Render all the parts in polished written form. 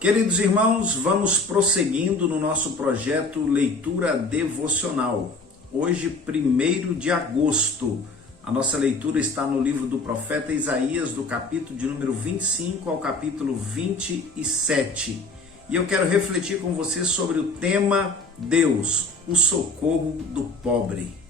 Queridos irmãos, vamos prosseguindo no nosso projeto Leitura Devocional. Hoje, 1º de agosto, a nossa leitura está no livro do profeta Isaías, do capítulo de número 25 ao capítulo 27. E eu quero refletir com você sobre o tema Deus, o socorro do pobre.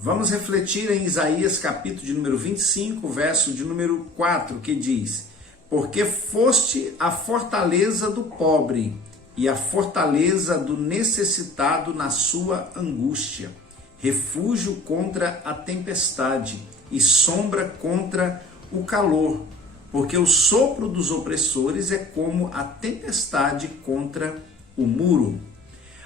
Vamos refletir em Isaías capítulo de número 25, verso de número 4, que diz: Porque foste a fortaleza do pobre e a fortaleza do necessitado na sua angústia, refúgio contra a tempestade e sombra contra o calor, porque o sopro dos opressores é como a tempestade contra o muro.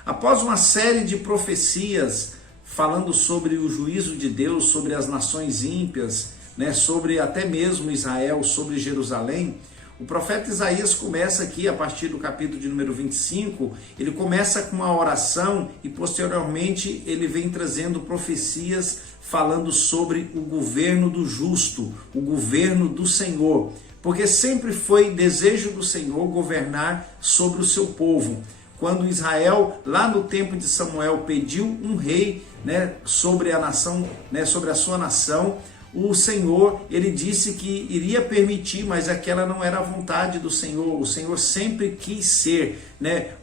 Após uma série de profecias falando sobre o juízo de Deus, sobre as nações ímpias, sobre até mesmo Israel, sobre Jerusalém, o profeta Isaías começa aqui, a partir do capítulo de número 25, ele começa com uma oração e posteriormente ele vem trazendo profecias falando sobre o governo do justo, o governo do Senhor, porque sempre foi desejo do Senhor governar sobre o seu povo. Quando Israel, lá no tempo de Samuel, pediu um rei sobre a nação, sobre a sua nação, o Senhor, ele disse que iria permitir, mas aquela não era a vontade do Senhor. O Senhor sempre quis ser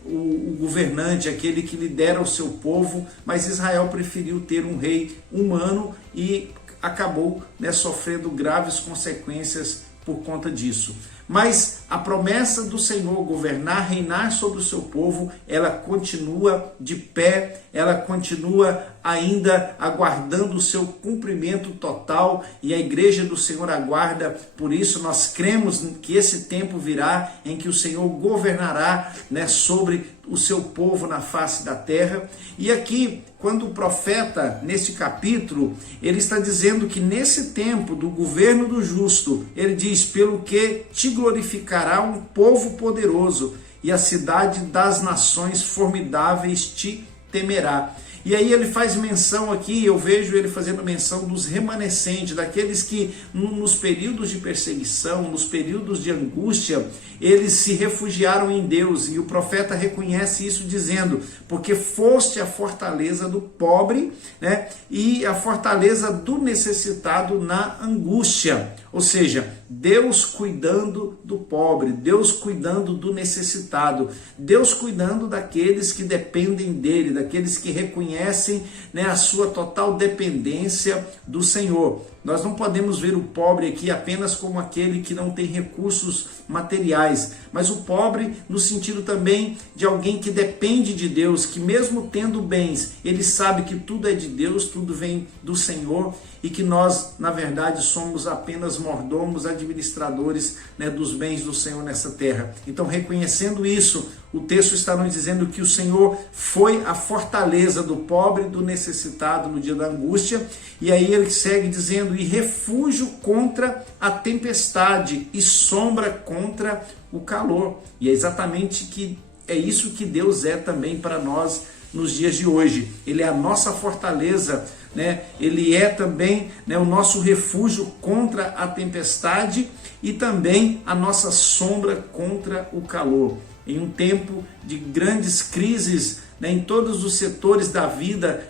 o governante, aquele que lidera o seu povo, mas Israel preferiu ter um rei humano e acabou sofrendo graves consequências por conta disso. Mas a promessa do Senhor governar, reinar sobre o seu povo, ela continua de pé, ela continua ainda aguardando o seu cumprimento total, e a igreja do Senhor aguarda. Por isso nós cremos que esse tempo virá em que o Senhor governará sobre o seu povo na face da terra. E aqui, quando o profeta, nesse capítulo, ele está dizendo que nesse tempo do governo do justo, ele diz: pelo que te glorificará um povo poderoso, e a cidade das nações formidáveis te temerá. E aí ele faz menção aqui, eu vejo ele fazendo menção dos remanescentes, daqueles que nos períodos de perseguição, nos períodos de angústia, eles se refugiaram em Deus. E o profeta reconhece isso dizendo: porque foste a fortaleza do pobre, e a fortaleza do necessitado na angústia. Ou seja, Deus cuidando do pobre, Deus cuidando do necessitado, Deus cuidando daqueles que dependem dele, daqueles que reconhecem a sua total dependência do Senhor. Nós não podemos ver o pobre aqui apenas como aquele que não tem recursos materiais, mas o pobre no sentido também de alguém que depende de Deus, que mesmo tendo bens, ele sabe que tudo é de Deus, tudo vem do Senhor, e que nós, na verdade, somos apenas mordomos, administradores dos bens do Senhor nessa terra. Então, reconhecendo isso, o texto está nos dizendo que o Senhor foi a fortaleza do pobre e do necessitado no dia da angústia, e aí ele segue dizendo: e refúgio contra a tempestade e sombra contra o calor. E é exatamente isso que Deus é também para nós nos dias de hoje. Ele é a nossa fortaleza, ele é também o nosso refúgio contra a tempestade e também a nossa sombra contra o calor. Em um tempo de grandes crises em todos os setores da vida,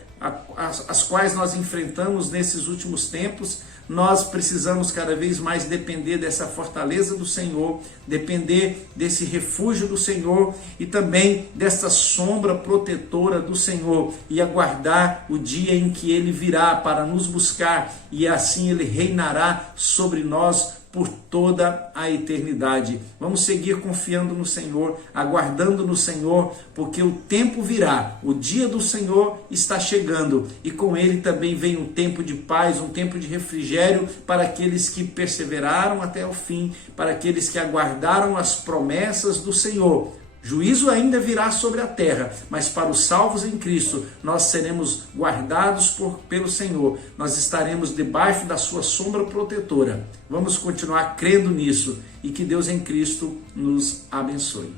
as quais nós enfrentamos nesses últimos tempos, nós precisamos cada vez mais depender dessa fortaleza do Senhor, depender desse refúgio do Senhor e também dessa sombra protetora do Senhor, e aguardar o dia em que Ele virá para nos buscar, e assim Ele reinará sobre nós por toda a eternidade. Vamos seguir confiando no Senhor, aguardando no Senhor, porque o tempo virá, o dia do Senhor está chegando, e com ele também vem um tempo de paz, um tempo de refrigério para aqueles que perseveraram até o fim, para aqueles que aguardaram as promessas do Senhor. Juízo ainda virá sobre a terra, mas para os salvos em Cristo, nós seremos guardados pelo Senhor, nós estaremos debaixo da sua sombra protetora. Vamos continuar crendo nisso, e que Deus em Cristo nos abençoe.